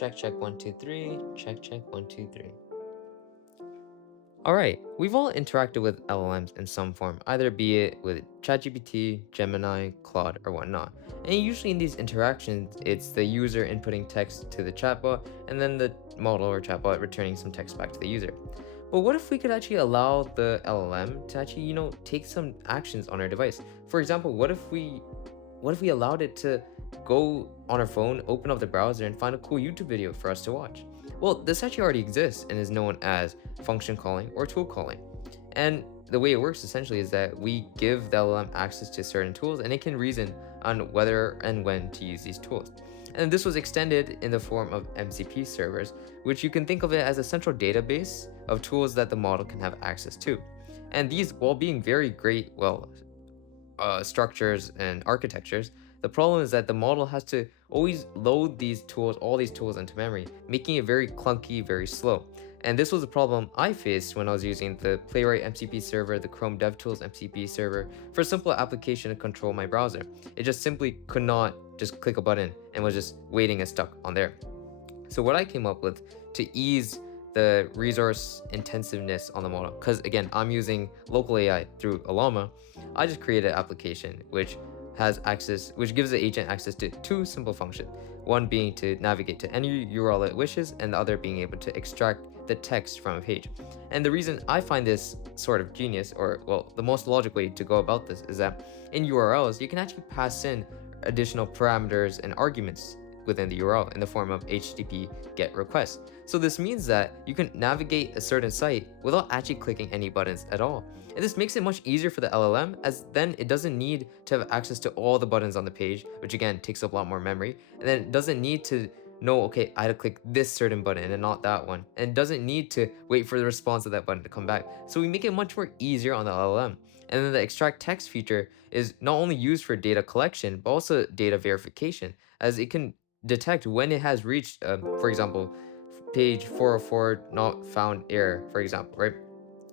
Check, check, 1, 2, 3. Check, check, 1, 2, 3. Alright, we've all interacted with LLMs in some form, either be it with ChatGPT, Gemini, Claude, or whatnot. And usually in these interactions, it's the user inputting text to the chatbot, and then the model or chatbot returning some text back to the user. But what if we could actually allow the LLM to actually, take some actions on our device? For example, what if we allowed it to go on our phone, open up the browser, and find a cool YouTube video for us to watch? Well, this actually already exists and is known as function calling or tool calling. And the way it works essentially is that we give the LLM access to certain tools and it can reason on whether and when to use these tools. And this was extended in the form of MCP servers, which you can think of it as a central database of tools that the model can have access to. And these, while being very great, structures and architectures, the problem is that the model has to always load all these tools into memory, making it very clunky, very slow. And this was a problem I faced when I was using the Playwright MCP server, the Chrome DevTools MCP server, for a simple application to control my browser. It just simply could not just click a button and was just waiting and stuck on there. So what I came up with to ease the resource intensiveness on the model, because again, I'm using local AI through Llama, I just created an application which gives the agent access to two simple functions. One being to navigate to any URL it wishes, and the other being able to extract the text from a page. And the reason I find this sort of genius, the most logical way to go about this is that in URLs, you can actually pass in additional parameters and arguments within the URL in the form of HTTP GET request. So this means that you can navigate a certain site without actually clicking any buttons at all. And this makes it much easier for the LLM, as then it doesn't need to have access to all the buttons on the page, which again takes up a lot more memory. And then it doesn't need to know, okay, I had to click this certain button and not that one. And it doesn't need to wait for the response of that button to come back. So we make it much more easier on the LLM. And then the extract text feature is not only used for data collection, but also data verification, as it can detect when it has reached, for example, page 404 not found error, for example, right?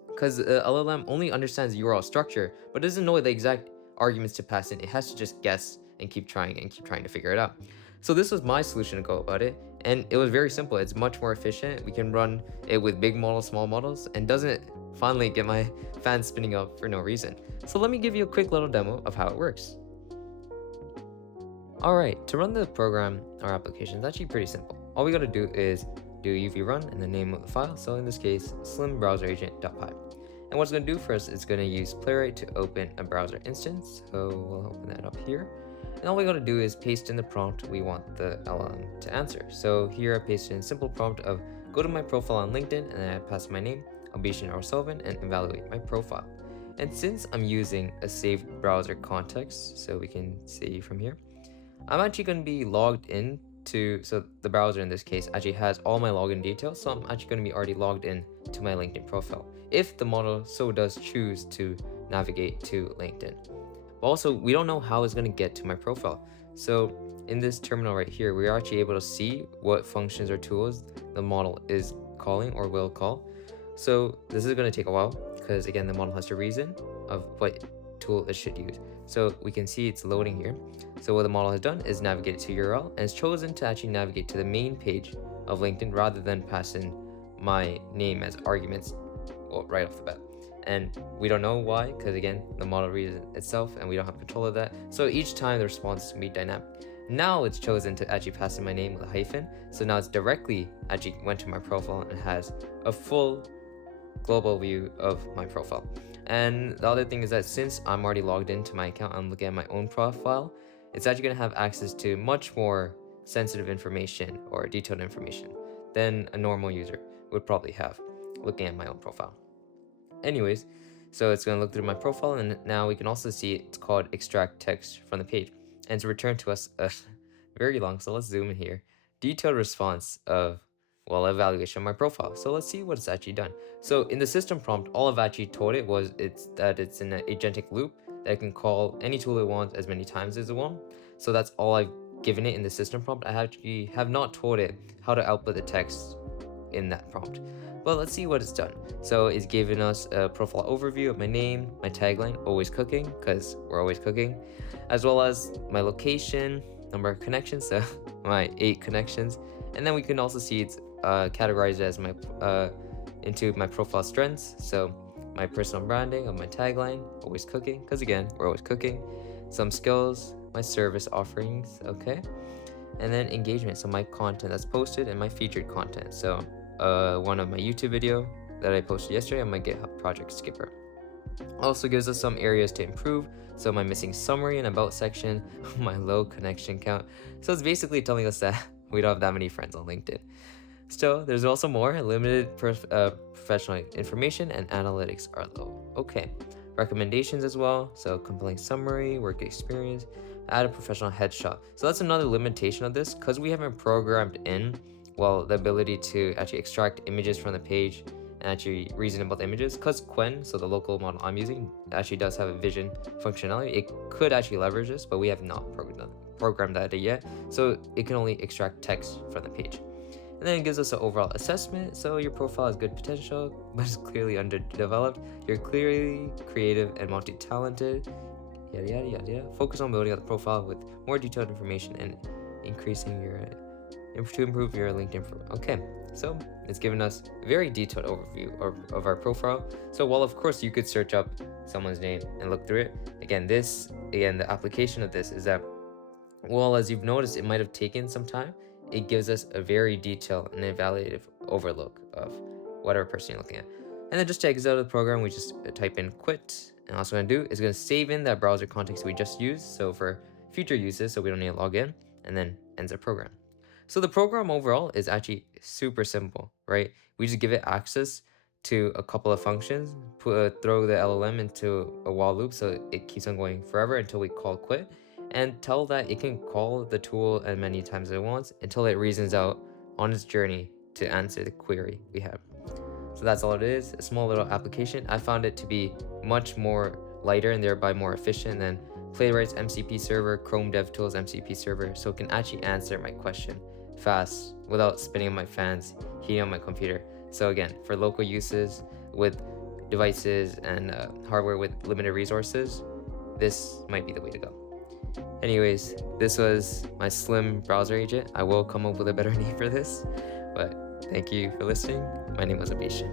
Because LLM only understands URL structure, but doesn't know the exact arguments to pass in. It has to just guess and keep trying to figure it out. So this was my solution to go about it, and it was very simple. It's much more efficient. We can run it with big models, small models, and doesn't finally get my fan spinning up for no reason. So let me give you a quick little demo of how it works. Alright, to run the program or application, it's actually pretty simple. All we gotta do is do uv run and the name of the file, so in this case, slimbrowseragent.py. And what it's gonna do first is gonna use Playwright to open a browser instance, so we'll open that up here. And all we gotta do is paste in the prompt we want the LLM to answer. So here I pasted in a simple prompt of go to my profile on LinkedIn, and then I pass my name, Albishan R. and evaluate my profile. And since I'm using a saved browser context, so we can see from here, I'm actually going to be logged in so the browser in this case actually has all my login details, so I'm actually going to be already logged in to my LinkedIn profile, if the model so does choose to navigate to LinkedIn. But also, we don't know how it's going to get to my profile. So in this terminal right here, we're actually able to see what functions or tools the model is calling or will call. So this is going to take a while, because again, the model has to reason of what tool it should use. So we can see it's loading here. So what the model has done is navigated to URL, and it's chosen to actually navigate to the main page of LinkedIn rather than pass in my name as arguments right off the bat. And we don't know why, because again, the model reasons itself and we don't have control of that. So each time the response is going to be dynamic. Now it's chosen to actually pass in my name with a hyphen. So now it's directly actually went to my profile and has a full global view of my profile. And the other thing is that since I'm already logged into my account, I'm looking at my own profile, it's actually going to have access to much more sensitive information or detailed information than a normal user would probably have looking at my own profile. Anyways, so it's going to look through my profile, and now we can also see it's called extract text from the page, and it's returned to us very long. So let's zoom in here. Detailed response of evaluation of my profile. So let's see what it's actually done. So in the system prompt, all I've actually told it was that it's in an agentic loop that it can call any tool it wants as many times as it wants. So that's all I've given it in the system prompt. I actually have not told it how to output the text in that prompt. But let's see what it's done. So it's given us a profile overview of my name, my tagline, always cooking, because we're always cooking, as well as my location, number of connections, so my 8 connections, And then we can also see it's categorized as my into my profile strengths. So my personal branding of my tagline, always cooking, because again, we're always cooking. Some skills, my service offerings, okay. And then engagement, so my content that's posted and my featured content. So one of my YouTube video that I posted yesterday on my GitHub project Skipper. Also gives us some areas to improve, so my missing summary and about section, my low connection count. So it's basically telling us that we don't have that many friends on LinkedIn. Still, there's also more. Limited professional information and analytics are low. Okay, recommendations as well, so compelling summary, work experience, add a professional headshot. So that's another limitation of this, because we haven't programmed in, well, the ability to actually extract images from the page and actually reason about the images, because Qwen, so the local model I'm using, actually does have a vision functionality. It could actually leverage this, but we have not programmed that yet, so it can only extract text from the page. And then it gives us an overall assessment. So your profile has good potential, but it's clearly underdeveloped. You're clearly creative and multi-talented. Yada yada yada yada. Focus on building out the profile with more detailed information and increasing your to improve your LinkedIn profile. Okay, so it's given us a very detailed overview of our profile. So while of course you could search up someone's name and look through it, again the application of this is that, well, as you've noticed, it might have taken some time. It gives us a very detailed and evaluative overlook of whatever person you're looking at. And then just to exit out of the program, we just type in quit. And all it's going to do is going to save in that browser context we just used, so for future uses, so we don't need to log in, and then ends the program. So the program overall is actually super simple, right? We just give it access to a couple of functions, throw the LLM into a while loop so it keeps on going forever until we call quit, and tell that it can call the tool as many times as it wants until it reasons out on its journey to answer the query we have. So that's all it is, a small little application. I found it to be much more lighter and thereby more efficient than Playwright's MCP server, Chrome DevTools MCP server, so it can actually answer my question fast without spinning on my fans, heating on my computer. So again, for local uses with devices and hardware with limited resources, this might be the way to go. Anyways, this was my Slim browser agent. I will come up with a better name for this, but thank you for listening. My name was Abhishan.